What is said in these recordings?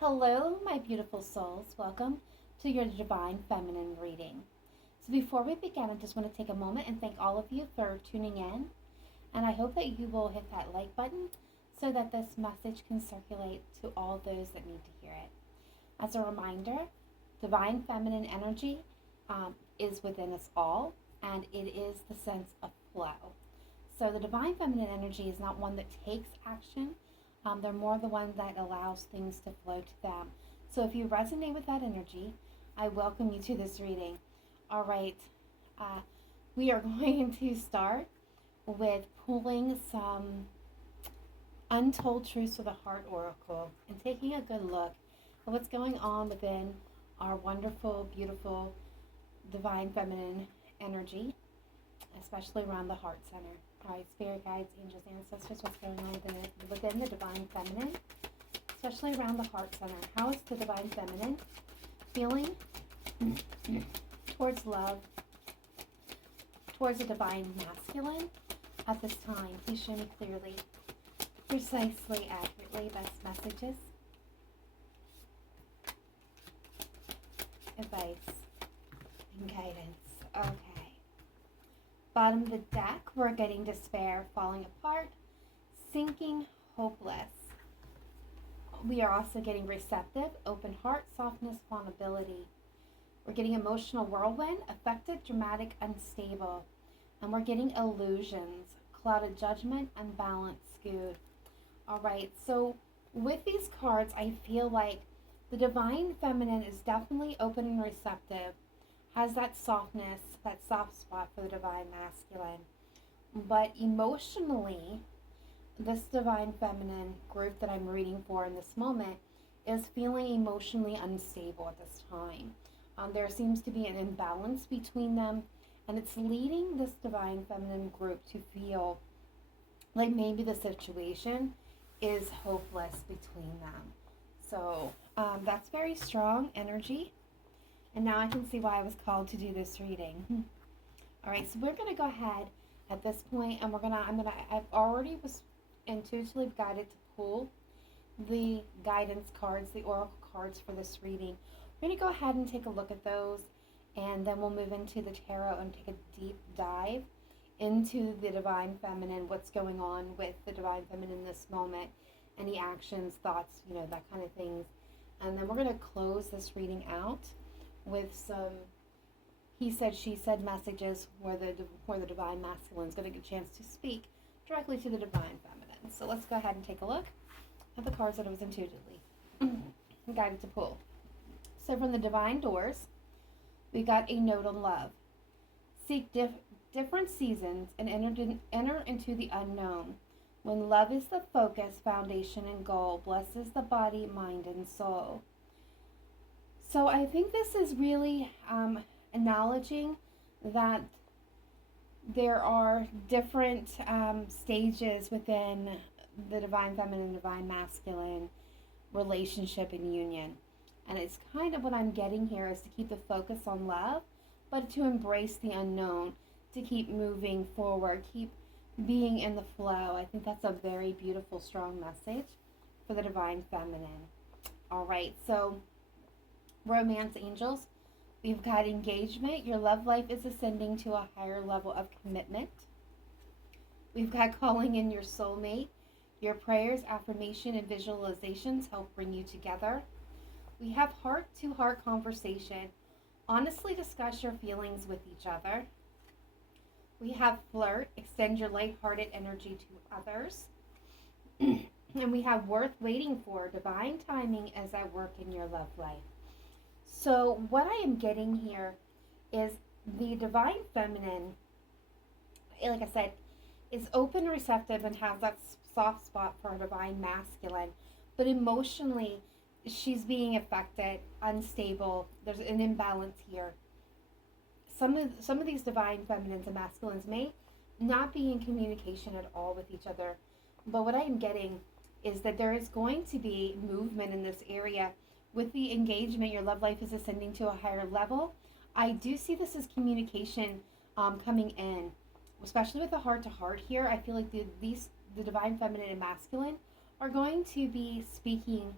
Hello, my beautiful souls. Welcome to your Divine Feminine reading. So, before we begin, I just want to take a moment and thank all of you for tuning in. And I hope that you will hit that like button so that this message can circulate to all those that need to hear it. As a reminder, Divine Feminine energy is within us all, and it is the sense of flow. So, the Divine Feminine energy is not one that takes action. They're more the one that allows things to flow to them. So if you resonate with that energy, I welcome you to this reading. All right, we are going to start with pulling some untold truths for the heart oracle and taking a good look at what's going on within our wonderful, beautiful, divine feminine energy, especially around the heart center. All right, spirit guides, angels, ancestors, what's going on within the divine feminine, especially around the heart center. How is the divine feminine feeling towards love, towards the divine masculine at this time? Please show me clearly, precisely, accurately, best messages, advice, and guidance. Okay. Bottom of the deck, we're getting despair, falling apart, sinking, hopeless. We are also getting receptive, open heart, softness, vulnerability. We're getting emotional whirlwind, affected, dramatic, unstable. And we're getting illusions, clouded judgment, unbalanced, skewed. All right, so with these cards, I feel like the divine feminine is definitely open and receptive, has that softness, that soft spot for the divine masculine. But emotionally, this divine feminine group that I'm reading for in this moment is feeling emotionally unstable at this time. There seems to be an imbalance between them, and it's leading this divine feminine group to feel like maybe the situation is hopeless between them. So that's very strong energy. And now I can see why I was called to do this reading. All right, so we're going to go ahead at this point, and I've already was intuitively guided to pull the guidance cards, the oracle cards for this reading. We're going to go ahead and take a look at those, and then we'll move into the tarot and take a deep dive into the divine feminine, what's going on with the divine feminine in this moment, any actions, thoughts, that kind of things. And then we're going to close this reading out with some he said, she said messages where the divine masculine is going to get a chance to speak directly to the divine feminine. So let's go ahead and take a look at the cards that I was intuitively guided to pull. So from the divine doors, we got a note on love. Seek different seasons and enter into the unknown. When love is the focus, foundation, and goal, blesses the body, mind, and soul. So I think this is really acknowledging that there are different stages within the divine feminine, divine masculine relationship and union. And it's kind of what I'm getting here is to keep the focus on love, but to embrace the unknown, to keep moving forward, keep being in the flow. I think that's a very beautiful, strong message for the divine feminine. All right, so romance angels, we've got engagement. Your love life is ascending to a higher level of commitment. We've got calling in your soulmate. Your prayers, affirmation, and visualizations help bring you together. We have heart-to-heart conversation. Honestly discuss your feelings with each other. We have flirt. Extend your light-hearted energy to others. And we have worth waiting for. Divine timing as at work in your love life. So what I am getting here is the divine feminine, like I said, is open, receptive, and has that soft spot for a divine masculine. But emotionally, she's being affected, unstable. There's an imbalance here. Some of these divine feminines and masculines may not be in communication at all with each other. But what I am getting is that there is going to be movement in this area. With the engagement, your love life is ascending to a higher level. I do see this as communication coming in, especially with the heart-to-heart here. I feel like the divine feminine and masculine are going to be speaking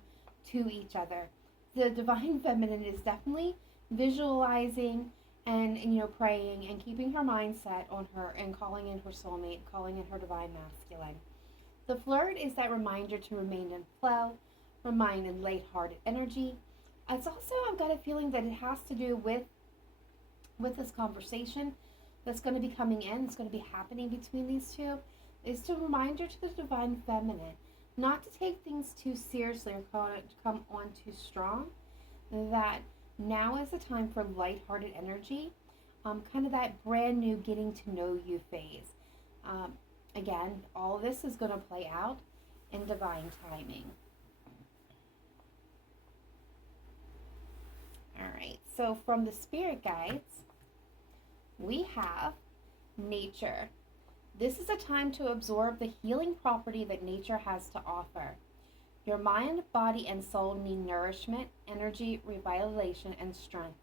to each other. The divine feminine is definitely visualizing and praying and keeping her mindset on her and calling in her soulmate, calling in her divine masculine. The flirt is that reminder to remain in flow, remain in lighthearted energy. It's also, I've got a feeling that it has to do with this conversation that's going to be coming in, it's going to be happening between these two, is a reminder to the divine feminine not to take things too seriously or come on too strong, that now is the time for lighthearted energy, kind of that brand new getting to know you phase. Again, all of this is going to play out in divine timing. All right, so from the spirit guides, we have nature. This is a time to absorb the healing property that nature has to offer. Your mind, body, and soul need nourishment, energy, revitalization, and strength.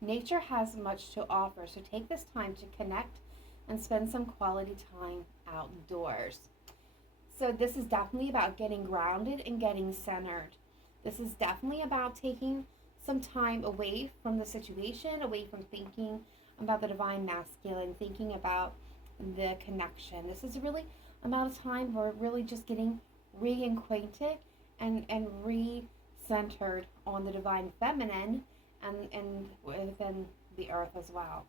Nature has much to offer, so take this time to connect and spend some quality time outdoors. So this is definitely about getting grounded and getting centered. This is definitely about taking some time away from the situation, away from thinking about the divine masculine, thinking about the connection. This is really amount of time where really just getting reacquainted and re-centered on the divine feminine and within the earth as well.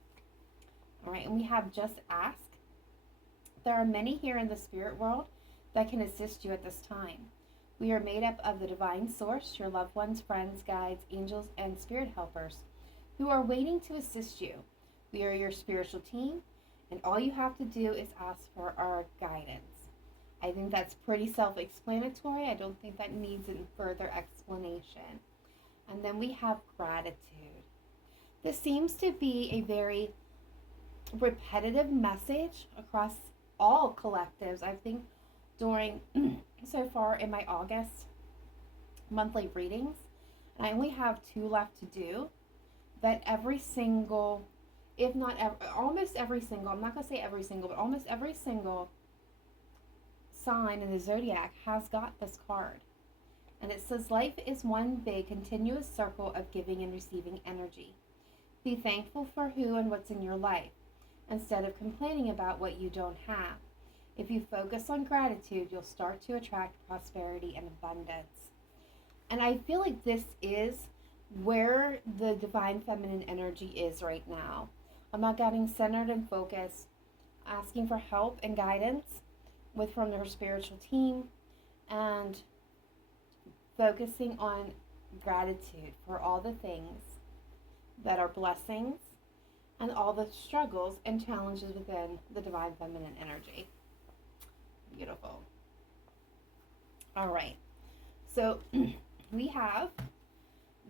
All right, and we have just ask. There are many here in the spirit world that can assist you at this time. We are made up of the divine source, your loved ones, friends, guides, angels, and spirit helpers who are waiting to assist you. We are your spiritual team, and all you have to do is ask for our guidance. I think that's pretty self-explanatory. I don't think that needs any further explanation. And then we have gratitude. This seems to be a very repetitive message across all collectives. I think during so far in my August monthly readings, and I only have 2 left to do, that every single, if not almost every single, I'm not going to say every single, but almost every single sign in the zodiac has got this card. And it says, life is one big continuous circle of giving and receiving energy. Be thankful for who and what's in your life, instead of complaining about what you don't have. If you focus on gratitude, you'll start to attract prosperity and abundance. And I feel like this is where the divine feminine energy is right now. I'm not getting centered and focused, asking for help and guidance from her spiritual team, and focusing on gratitude for all the things that are blessings and all the struggles and challenges within the divine feminine energy. Beautiful. All right. So we have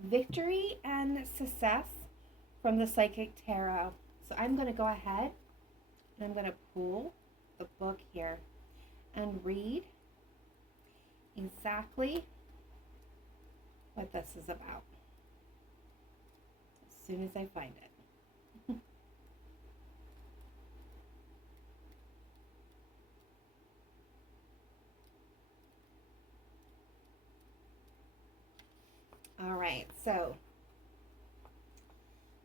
victory and success from the Psychic Tarot. So I'm going to go ahead and I'm going to pull the book here and read exactly what this is about as soon as I find it. All right, so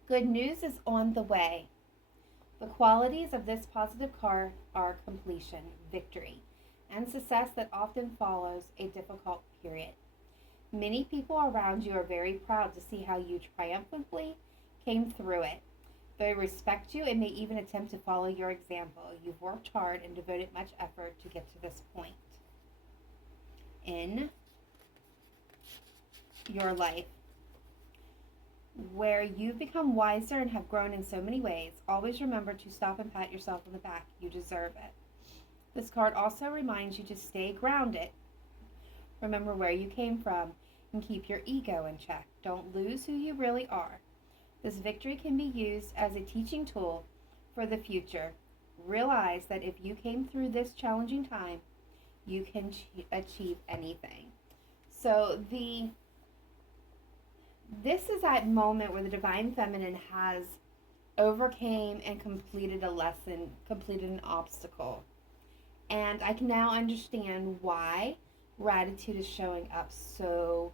good news is on the way. The qualities of this positive card are completion, victory, and success that often follows a difficult period. Many people around you are very proud to see how you triumphantly came through it. They respect you and may even attempt to follow your example. You've worked hard and devoted much effort to get to this point in your life, where you've become wiser and have grown in so many ways. Always remember to stop and pat yourself on the back. You deserve it. This card also reminds you to stay grounded. Remember where you came from and keep your ego in check. Don't lose who you really are. This victory can be used as a teaching tool for the future. Realize that if you came through this challenging time, you can achieve anything. So this is that moment where the divine feminine has overcame and completed a lesson, completed an obstacle. And I can now understand why gratitude is showing up so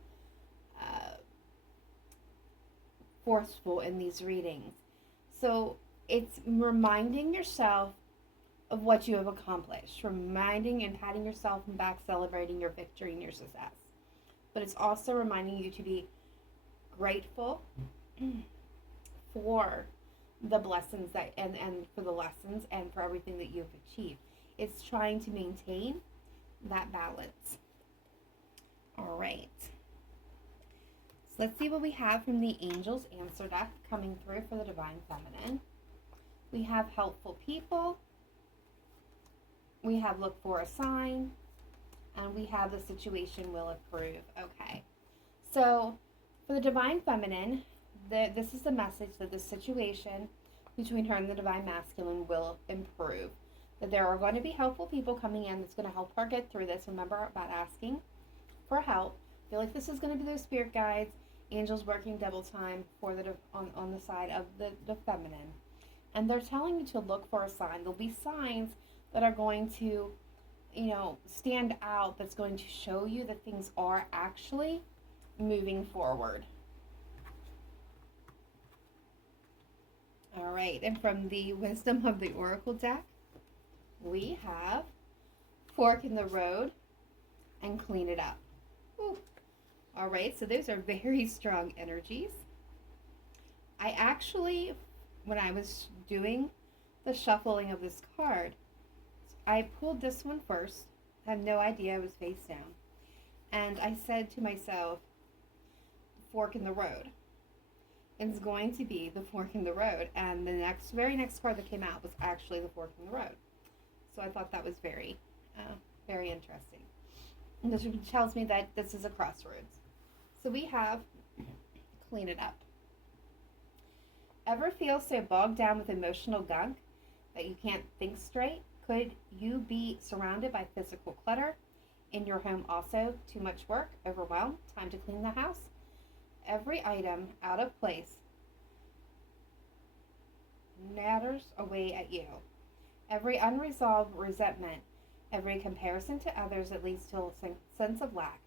forceful in these readings. So it's reminding yourself of what you have accomplished, reminding and patting yourself on the back, celebrating your victory and your success. But it's also reminding you to be grateful for the blessings that and for the lessons and for everything that you've achieved. It's trying to maintain that balance. All right. So let's see what we have from the Angels Answer deck coming through for the Divine Feminine. We have helpful people. We have look for a sign. And we have the situation will improve. Okay. So for the Divine Feminine, this is the message that the situation between her and the Divine Masculine will improve. That there are going to be helpful people coming in that's going to help her get through this. Remember about asking for help. I feel like this is going to be those spirit guides, angels working double time for on the side of the feminine. And they're telling you to look for a sign. There'll be signs that are going to, stand out, that's going to show you that things are actually moving forward. All right, and from the Wisdom of the Oracle deck, we have Fork in the Road and Clean It Up. Whew. All right, so those are very strong energies. I actually, when I was doing the shuffling of this card, I pulled this one first. I had no idea I was face down. And I said to myself, Fork in the Road. It's going to be the fork in the road. And the very next card that came out was actually the fork in the road. So I thought that was very interesting. And this tells me that this is a crossroads. So we have Clean It Up. Ever feel so bogged down with emotional gunk that you can't think straight? Could you be surrounded by physical clutter? In your home also, too much work, overwhelmed, time to clean the house? Every item out of place natters away at you. Every unresolved resentment, every comparison to others that leads to a sense of lack,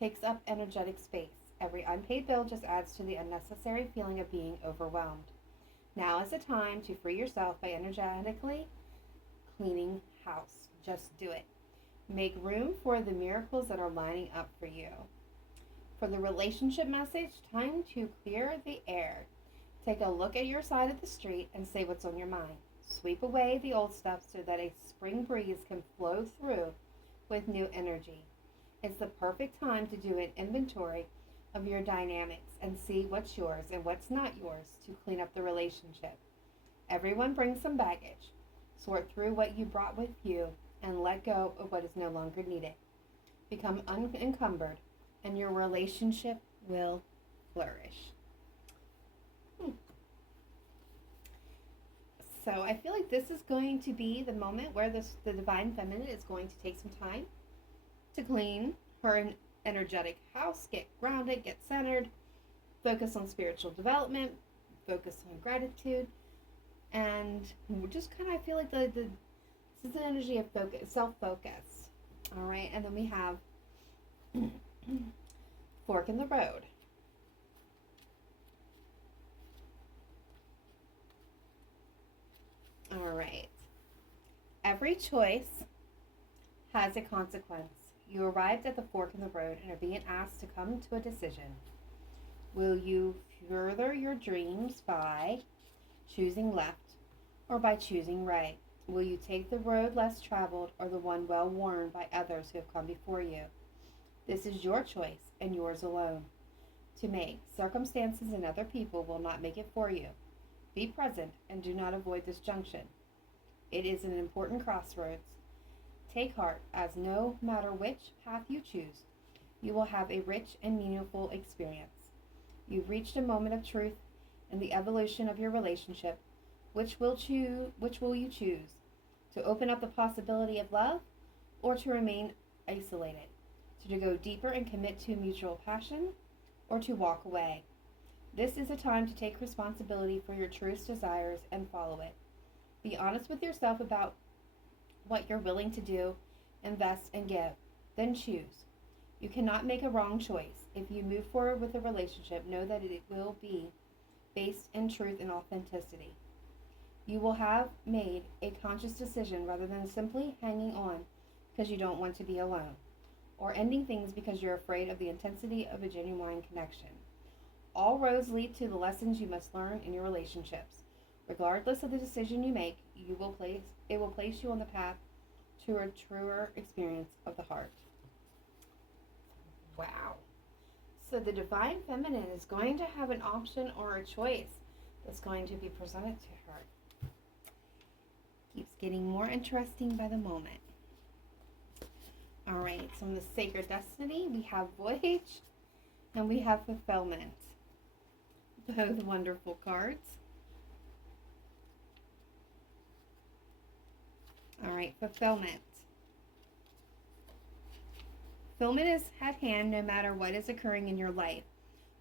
takes up energetic space. Every unpaid bill just adds to the unnecessary feeling of being overwhelmed. Now is the time to free yourself by energetically cleaning house. Just do it. Make room for the miracles that are lining up for you. For the relationship message, time to clear the air. Take a look at your side of the street and say what's on your mind. Sweep away the old stuff so that a spring breeze can flow through with new energy. It's the perfect time to do an inventory of your dynamics and see what's yours and what's not yours to clean up the relationship. Everyone brings some baggage. Sort through what you brought with you and let go of what is no longer needed. Become unencumbered and your relationship will flourish. So I feel like this is going to be the moment where the Divine Feminine is going to take some time to clean her energetic house, get grounded, get centered, focus on spiritual development, focus on gratitude, and just kind of feel like this is the energy of focus, self-focus. All right, and then we have Fork in the Road. All right. Every choice has a consequence. You arrived at the fork in the road and are being asked to come to a decision. Will you further your dreams by choosing left or by choosing right? Will you take the road less traveled or the one well worn by others who have come before you? This is your choice and yours alone to make. Circumstances and other people will not make it for you. Be present and do not avoid this junction. It is an important crossroads. Take heart, as no matter which path you choose, you will have a rich and meaningful experience. You've reached a moment of truth in the evolution of your relationship. Which will you choose? To open up the possibility of love or to remain isolated? To go deeper and commit to mutual passion or to walk away? This is a time to take responsibility for your truest desires and follow it. Be honest with yourself about what you're willing to do, invest, and give. Then choose. You cannot make a wrong choice. If you move forward with a relationship, know that it will be based in truth and authenticity. You will have made a conscious decision rather than simply hanging on because you don't want to be alone, or ending things because you're afraid of the intensity of a genuine connection. All roads lead to the lessons you must learn in your relationships. Regardless of the decision you make, it will place you on the path to a truer experience of the heart. Wow. So the divine feminine is going to have an option or a choice that's going to be presented to her. Keeps getting more interesting by the moment. All right, so in the sacred destiny, we have voyage and we have fulfillment. Both wonderful cards. All right, fulfillment. Fulfillment is at hand no matter what is occurring in your life.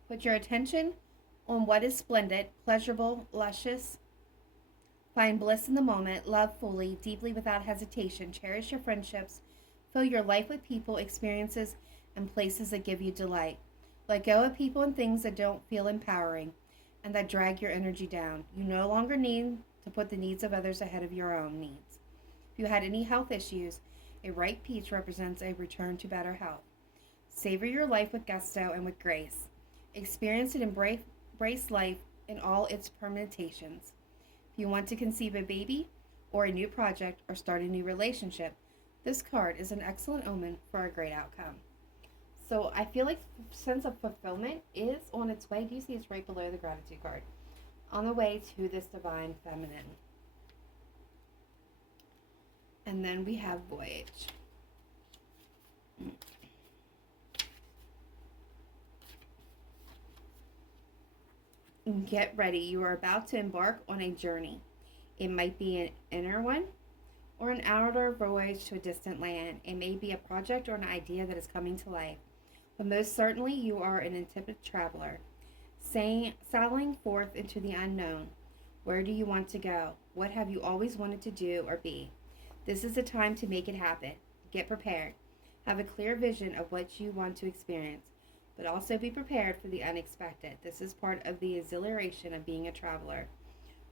Put your attention on what is splendid, pleasurable, luscious. Find bliss in the moment, love fully, deeply without hesitation. Cherish your friendships. Fill your life with people, experiences, and places that give you delight. Let go of people and things that don't feel empowering and that drag your energy down. You no longer need to put the needs of others ahead of your own needs. If you had any health issues, a ripe peach represents a return to better health. Savor your life with gusto and with grace. Experience and embrace life in all its permutations. If you want to conceive a baby or a new project or start a new relationship, this card is an excellent omen for a great outcome. So I feel like sense of fulfillment is on its way. Do you see it's right below the gratitude card? On the way to this divine feminine. And then we have voyage. Get ready. You are about to embark on a journey. It might be an inner one or an outer voyage to a distant land. It may be a project or an idea that is coming to life. But most certainly you are an intrepid traveler, sailing forth into the unknown. Where do you want to go? What have you always wanted to do or be? This is the time to make it happen. Get prepared. Have a clear vision of what you want to experience, but also be prepared for the unexpected. This is part of the exhilaration of being a traveler.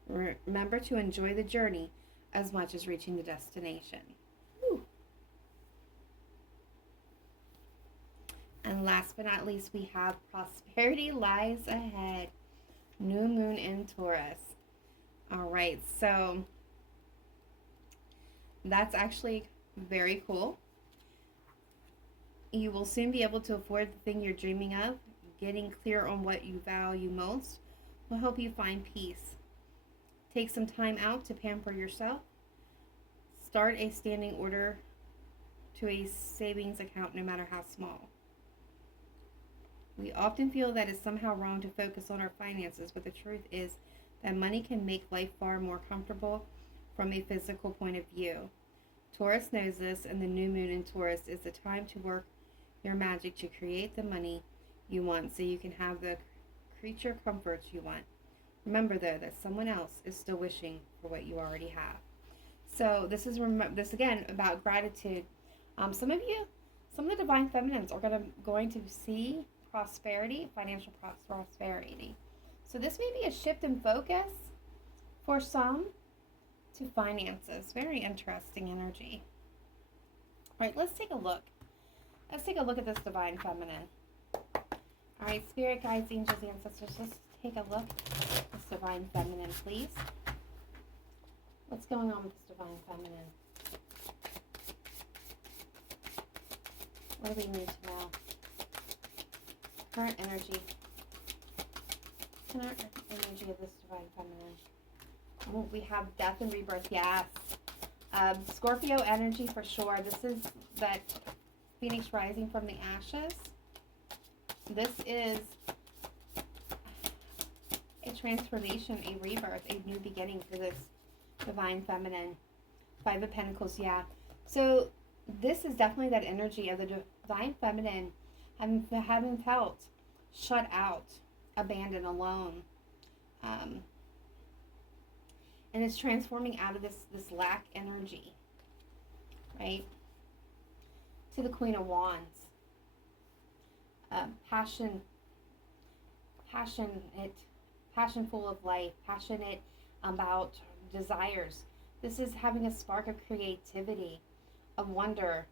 Remember to enjoy the journey as much as reaching the destination. Whew. And last but not least, we have prosperity lies ahead. New moon in Taurus. All right, so that's actually very cool. You will soon be able to afford the thing you're dreaming of. Getting clear on what you value most will help you find peace. Take some time out to pamper yourself. Start a standing order to a savings account, no matter how small. We often feel that it's somehow wrong to focus on our finances, but the truth is that money can make life far more comfortable from a physical point of view. Taurus knows this, and the new moon in Taurus is the time to work your magic to create the money you want so you can have the creature comforts you want. Remember, though, that someone else is still wishing for what you already have. So this is this again about gratitude. Some of the divine feminines are going to see prosperity, financial prosperity. So this may be a shift in focus for some to finances. Very interesting energy. All right, let's take a look. Let's take a look at this divine feminine. All right, spirit guides, angels, ancestors, let's take a look at this divine feminine, please. What's going on with this divine feminine? What do we need to know? Current energy. Current energy of this divine feminine. Oh, we have death and rebirth. Yes. Scorpio energy for sure. This is that Phoenix rising from the ashes. This is a transformation, a rebirth, a new beginning for this divine feminine. Five of Pentacles, yeah. So this is definitely that energy of the divine feminine having felt shut out, abandoned, alone. And it's transforming out of this lack energy, right? To the Queen of Wands. passion full of life, passionate about desires. This is having a spark of creativity, of wonder.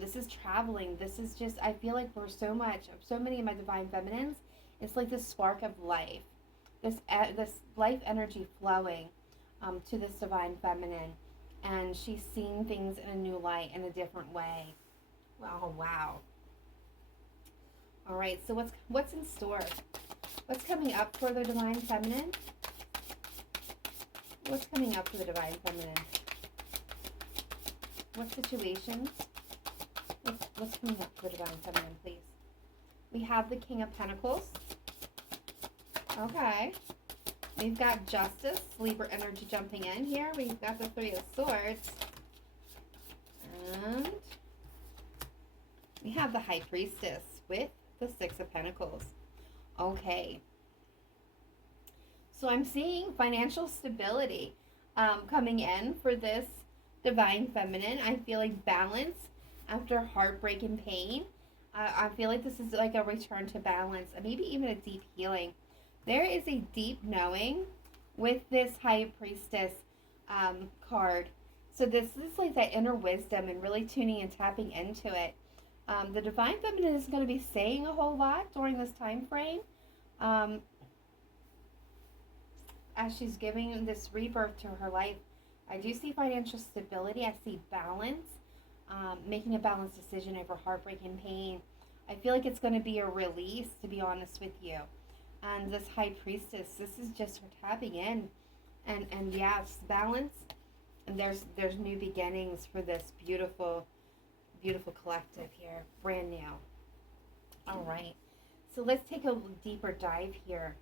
This is traveling. This is just, I feel like for so many of my divine feminines, it's like this spark of life, this life energy flowing to this divine feminine, and she's seeing things in a new light, in a different way. Wow, wow. All right, so what's in store? What's coming up for the divine feminine? What's coming up for the divine feminine? What situations? What's coming up for the divine feminine, please? We have the King of Pentacles. Okay. We've got Justice, Libra energy jumping in here. We've got the Three of Swords. And we have the High Priestess with the Six of Pentacles. Okay. So I'm seeing financial stability coming in for this divine feminine. I feel like balance after heartbreak and pain. I feel like this is like a return to balance, maybe even a deep healing. There is a deep knowing with this High Priestess card. So this is like that inner wisdom and really tuning and tapping into it. The divine feminine is going to be saying a whole lot during this time frame. As she's giving this rebirth to her life, I do see financial stability. I see balance, making a balanced decision over heartbreak and pain. I feel like it's going to be a release, to be honest with you. And this High Priestess, this is just her tapping in, and yes, balance. And there's new beginnings for this beautiful, beautiful collective here, brand new. All right, so let's take a deeper dive here.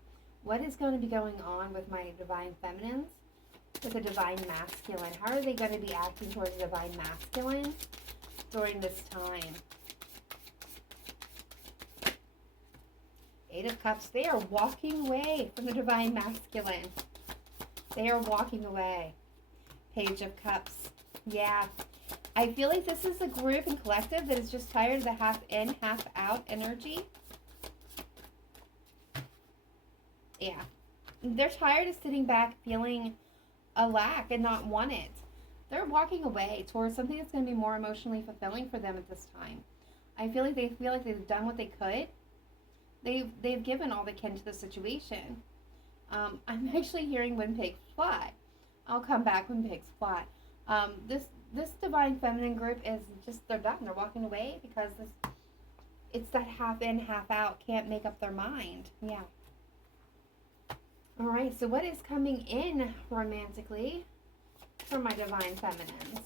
What is going to be going on with my divine feminines, with the divine masculine? How are they going to be acting towards the divine masculine during this time? Eight of Cups. They are walking away from the divine masculine. They are walking away. Page of Cups. Yeah. I feel like this is a group and collective that is just tired of the half in, half out energy. Yeah. They're tired of sitting back feeling a lack and not want it. They're walking away towards something that's going to be more emotionally fulfilling for them at this time. I feel like they've done what they could. They've given all they can to the situation. I'm actually hearing when pigs fly. I'll come back when pigs fly. This divine feminine group is just, they're done. They're walking away because it's that half in, half out, can't make up their mind. Yeah. All right, so what is coming in romantically for my divine feminines?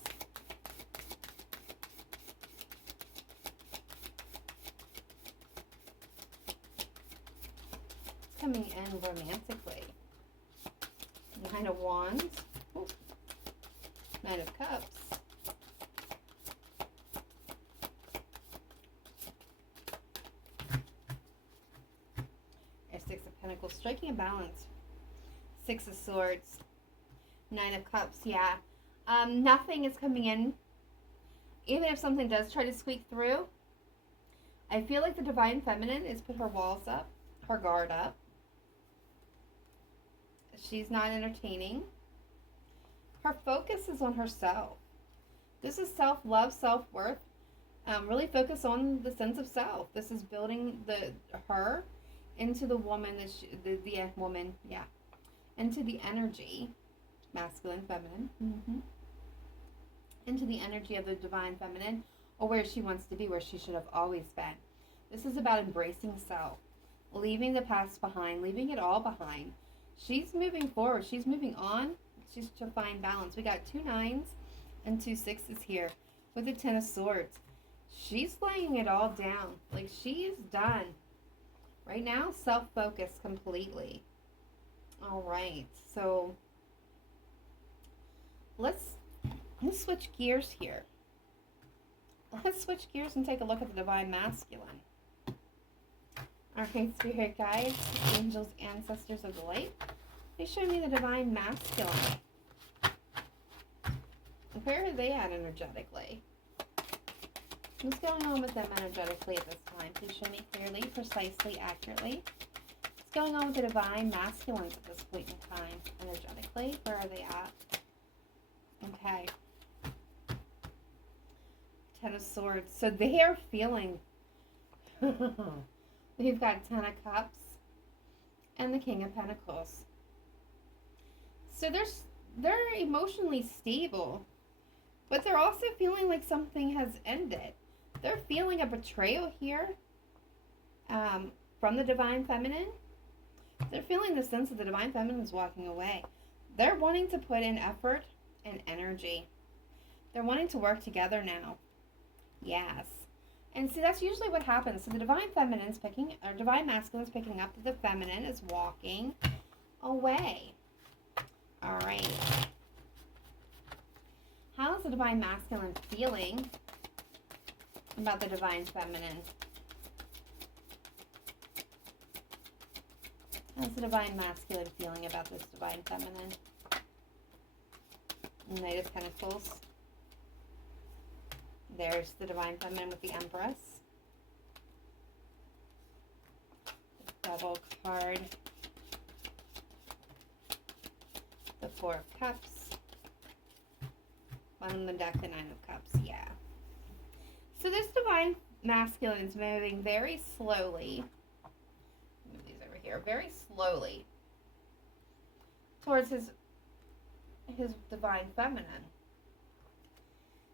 Coming in romantically. Nine of Wands. Ooh. Nine of Cups. Six of Pentacles. Striking a balance. Six of Swords. Nine of Cups. Yeah. Nothing is coming in. Even if something does try to squeak through, I feel like the divine feminine is put her walls up, her guard up. She's not entertaining. Her focus is on herself. This is self-love, self-worth. Really focus on the sense of self. This is building her into the woman, the woman, yeah, into the energy, masculine, feminine, into the energy of the divine feminine, or where she wants to be, where she should have always been. This is about embracing self, leaving the past behind, leaving it all behind. She's moving forward. She's moving on. She's to find balance. We got 2 9s and 2 6s here with the 10 of Swords. She's laying it all down. Like, she is done. Right now, self-focus completely. All right. So let's switch gears here. Let's switch gears and take a look at the divine masculine. All right, spirit guides, angels, ancestors of the light. Please show me the divine masculine. Where are they at energetically? What's going on with them energetically at this time? Please show me clearly, precisely, accurately. What's going on with the divine masculines at this point in time, energetically? Where are they at? Okay. Ten of Swords. So they are feeling... We've got Ten of Cups and the King of Pentacles. So they're emotionally stable, but they're also feeling like something has ended. They're feeling a betrayal here from the Divine Feminine. They're feeling the sense that the Divine Feminine is walking away. They're wanting to put in effort and energy. They're wanting to work together now. Yes. And see, that's usually what happens. So the Divine Feminine's picking, or Divine Masculine's picking up that the Feminine is walking away. All right. How is the Divine Masculine feeling about the Divine Feminine? How's the Divine Masculine feeling about this Divine Feminine? Knight of Pentacles. There's the Divine Feminine with the Empress. The Devil card. The Four of Cups. Bottom of the deck, the Nine of Cups. Yeah. So this Divine Masculine is moving very slowly. Move these over here. Very slowly towards his Divine Feminine.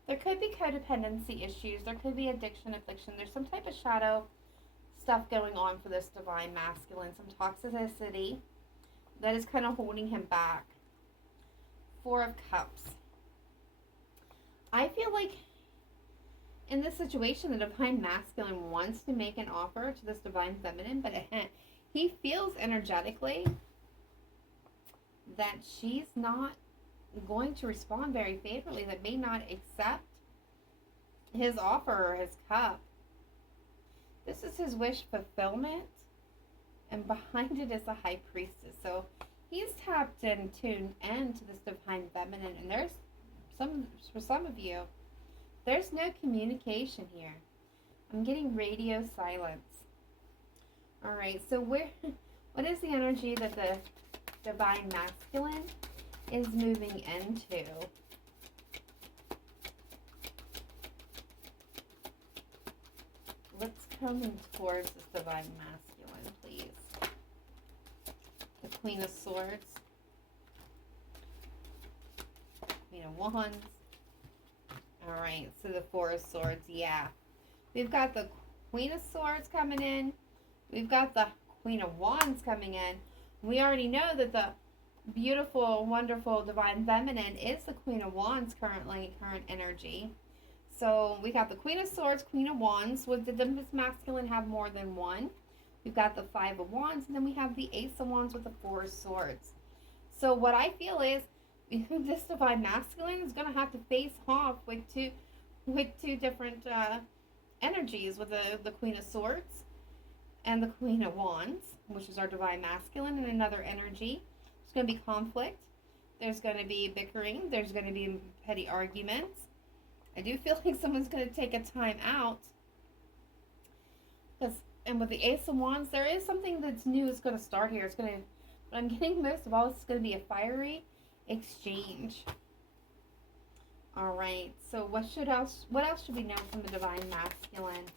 There could be codependency issues. There could be addiction, affliction. There's some type of shadow stuff going on for this Divine Masculine. Some toxicity that is kind of holding him back. Four of Cups. I feel like in this situation, the Divine Masculine wants to make an offer to this Divine Feminine, but he feels energetically that she's not going to respond very favorably, that may not accept his offer or his cup. This is his wish fulfillment, and behind it is a High Priestess. So he's tapped into this Divine Feminine, and there's for some of you, there's no communication here. I'm getting radio silence. All right, so what is the energy that the Divine Masculine is moving into? What's coming towards this Divine Masculine, please? The Queen of Swords. Queen of Wands. Alright, so the Four of Swords, yeah. We've got the Queen of Swords coming in. We've got the Queen of Wands coming in. We already know that the beautiful, wonderful Divine Feminine is the Queen of Wands current energy. So we got the Queen of Swords, Queen of Wands. Did the Masculine have more than one? We've got the Five of Wands, and then we have the Ace of Wands with the Four of Swords. So what I feel is this Divine Masculine is going to have to face off with two different energies, with the Queen of Swords and the Queen of Wands, which is our Divine Masculine, and another energy. There's going to be conflict. There's going to be bickering. There's going to be petty arguments. I do feel like someone's going to take a time out. And with the Ace of Wands, there is something that's new that's going to start here. But I'm getting most of all, it's going to be a fiery exchange. All right. So what else should we know from the Divine Masculine?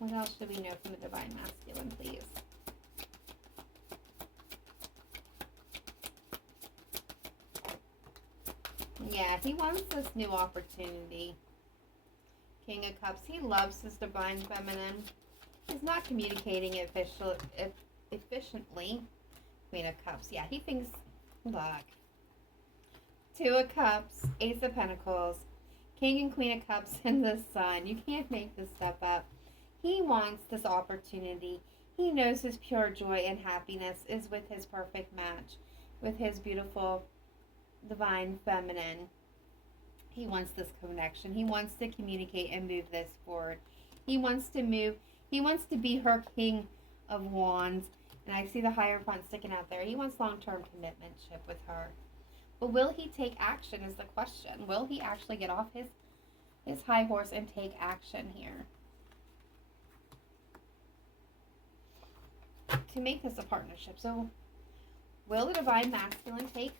What else should we know from the Divine Masculine, please? Yeah, he wants this new opportunity. King of Cups. He loves his Divine Feminine. He's not communicating efficiently. Queen of Cups. Yeah, he thinks, look. Two of Cups. Ace of Pentacles. King and Queen of Cups and the Sun. You can't make this stuff up. He wants this opportunity. He knows his pure joy and happiness is with his perfect match, with his beautiful Divine Feminine. He wants this connection. He wants to communicate and move this forward. He wants to move. He wants to be her King of Wands. And I see the Hierophant sticking out there. He wants long-term commitmentship with her. But will he take action is the question. Will he actually get off his high horse and take action here? to make this a partnership. So will the Divine Masculine take,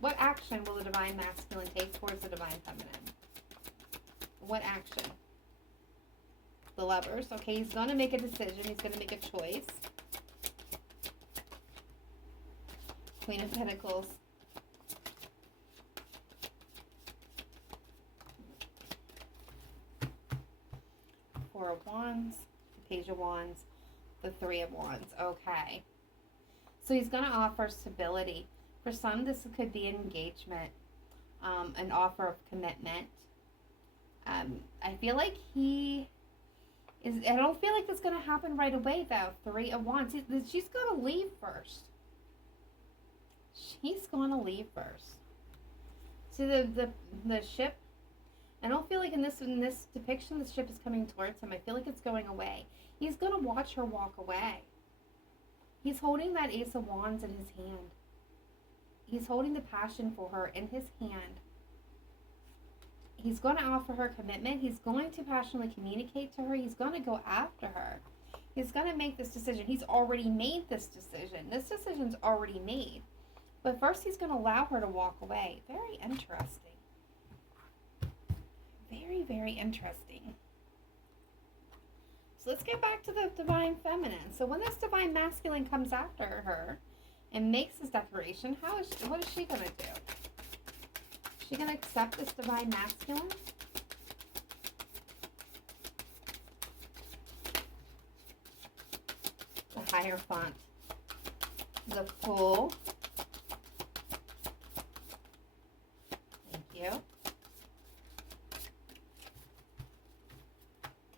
what action will the Divine Masculine take towards the Divine Feminine? What action? The Lovers. Okay, he's going to make a decision. He's going to make a choice. Queen of Pentacles. Four of Wands. The Page of Wands. The Three of Wands. Okay. So he's going to offer stability. For some, this could be an engagement. An offer of commitment. I feel like he is, I don't feel like that's going to happen right away, though. Three of Wands. She's going to leave first. She's going to leave first. See the ship? I don't feel like in this depiction, the ship is coming towards him. I feel like it's going away. He's going to watch her walk away. He's holding that Ace of Wands in his hand. He's holding the passion for her in his hand. He's going to offer her commitment. He's going to passionately communicate to her. He's going to go after her. He's going to make this decision. He's already made this decision. This decision's already made. But first he's going to allow her to walk away. Very interesting. Very, very interesting. So let's get back to the Divine Feminine. So when this Divine Masculine comes after her and makes this declaration, what is she going to do? Is she going to accept this Divine Masculine? The Hierophant. The Fool. Thank you.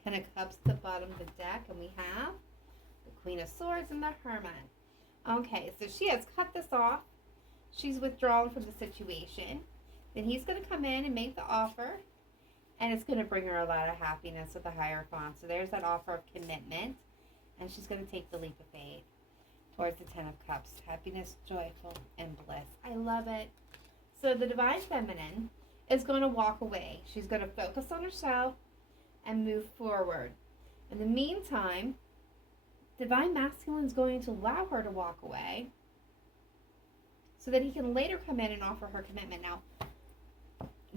Ten of Cups at the bottom of the deck, and we have the Queen of Swords and the Hermit. Okay, so she has cut this off. She's withdrawn from the situation. Then he's going to come in and make the offer, and it's going to bring her a lot of happiness with the Hierophant. So there's that offer of commitment, and she's going to take the leap of faith towards the Ten of Cups. Happiness, joyful, and bliss. I love it. So the Divine Feminine is going to walk away. She's going to focus on herself and move forward. In the meantime, Divine Masculine is going to allow her to walk away so that he can later come in and offer her commitment. Now,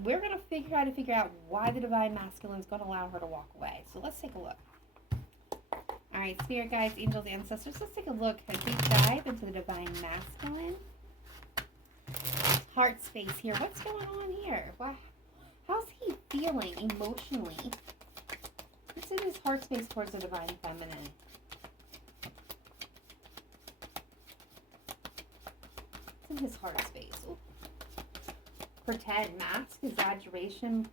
we're going to figure out why the Divine Masculine is going to allow her to walk away. So let's take a look. All right, Spirit Guides, Angels, Ancestors, let's take a look, a deep dive into the Divine Masculine. Heart space here. What's going on here? Wow. How's he feeling emotionally? What's in his heart space towards the Divine Feminine? What's in his heart space? Ooh. Pretend, mask, exaggeration,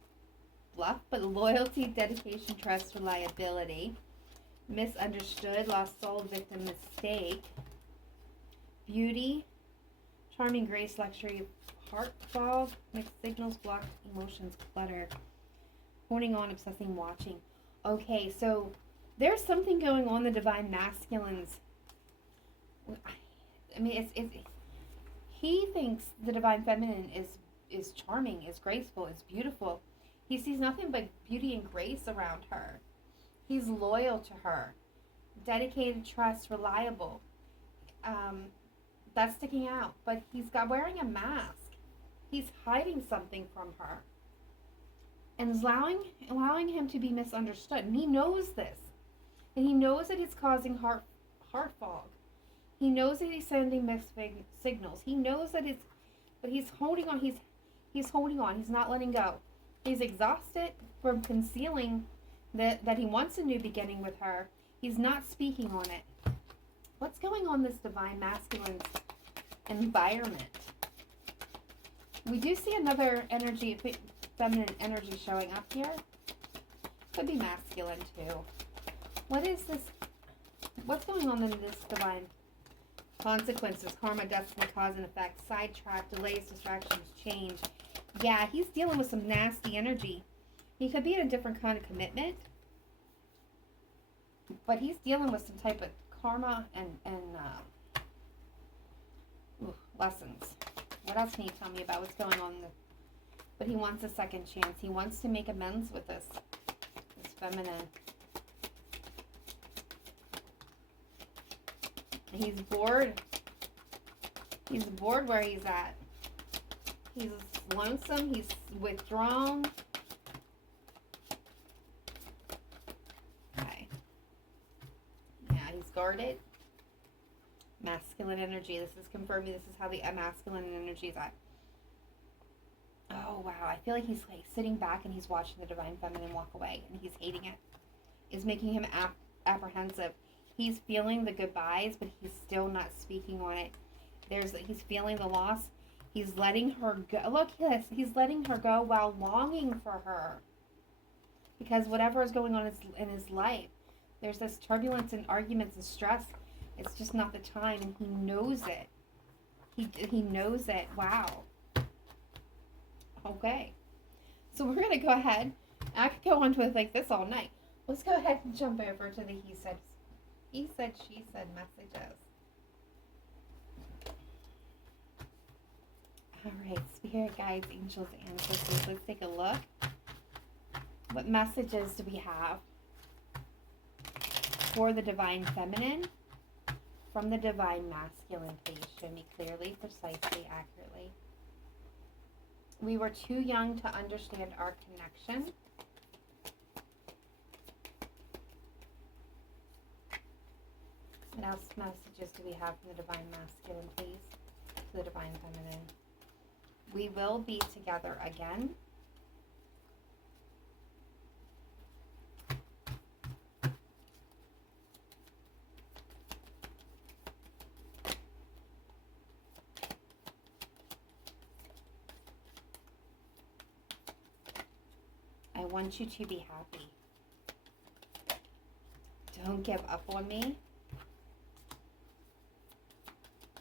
bluff, but loyalty, dedication, trust, reliability. Misunderstood, lost soul, victim, mistake. Beauty, charming grace, luxury, heart fog, mixed signals, blocked emotions, clutter. Holding on, obsessing, watching. Okay, so there's something going on the Divine Masculines. I mean, he thinks the Divine Feminine is charming, is graceful, is beautiful. He sees nothing but beauty and grace around her. He's loyal to her. Dedicated, trust, reliable. That's sticking out. But he's wearing a mask. He's hiding something from her. And is allowing him to be misunderstood. And he knows this. And he knows that he's causing heart fog. He knows that he's sending mixed signals. He knows that he's holding on. He's holding on. He's not letting go. He's exhausted from concealing that he wants a new beginning with her. He's not speaking on it. What's going on in this Divine Masculine's environment? We do see another energy, feminine energy showing up here. Could be masculine too. What is this? What's going on in this Divine? Consequences, karma, destiny, cause and effect, sidetrack, delays, distractions, change. Yeah, he's dealing with some nasty energy. He could be in a different kind of commitment, but he's dealing with some type of karma and lessons. What else can you tell me about what's going on? But he wants a second chance. He wants to make amends with this feminine. He's bored. He's bored where he's at. He's lonesome. He's withdrawn. Okay. Yeah, he's guarded. Masculine energy. This is confirming this is how the masculine energy is at. Oh, wow. I feel like he's like sitting back and he's watching the divine feminine walk away and he's hating it. It's making him apprehensive. He's feeling the goodbyes, but he's still not speaking on it. He's feeling the loss. He's letting her go. Look at this. He's letting her go while longing for her. Because whatever is going on in his life, there's this turbulence and arguments and stress. It's just not the time, and he knows it. He knows it. Wow. Okay. So we're going to go ahead. I could go on with like this all night. Let's go ahead and jump over to the he said, she said messages. All right, spirit guides, angels, ancestors. Let's take a look. What messages do we have for the divine feminine from the divine masculine? Please show me clearly, precisely, accurately. We were too young to understand our connection. What else messages do we have from the divine masculine, please, to the divine feminine? We will be together again. I want you to be happy. Don't give up on me.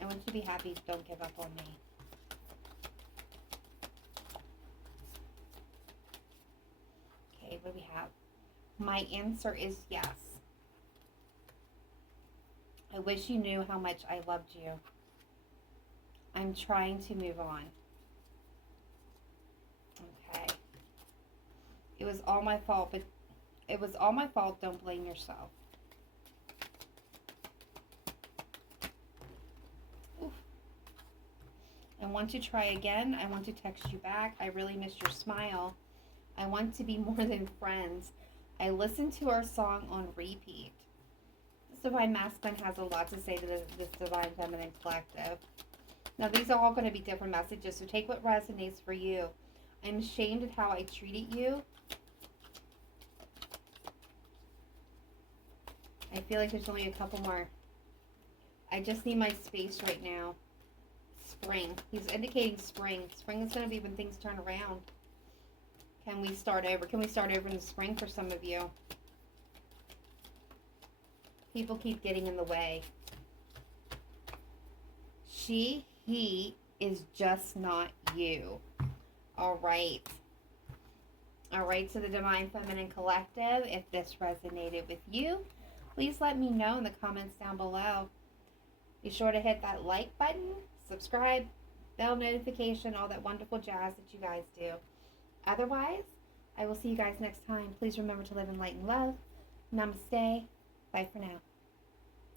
I want you to be happy. Don't give up on me. Okay, what do we have? My answer is yes. I wish you knew how much I loved you. I'm trying to move on. Okay. It was all my fault, but it was all my fault. Don't blame yourself. Oof. I want to try again. I want to text you back. I really miss your smile. I want to be more than friends. I listened to our song on repeat. This divine masculine has a lot to say to this divine feminine collective. Now, these are all going to be different messages, so take what resonates for you. I'm ashamed at how I treated you. I feel like there's only a couple more. I just need my space right now. Spring. He's indicating spring. Spring is going to be when things turn around. Can we start over? Can we start over in the spring for some of you? People keep getting in the way. He is just not you. All right. All right, so the Divine Feminine Collective, if this resonated with you, please let me know in the comments down below. Be sure to hit that like button, subscribe, bell notification, all that wonderful jazz that you guys do. Otherwise, I will see you guys next time. Please remember to live in light and love. Namaste. Bye for now.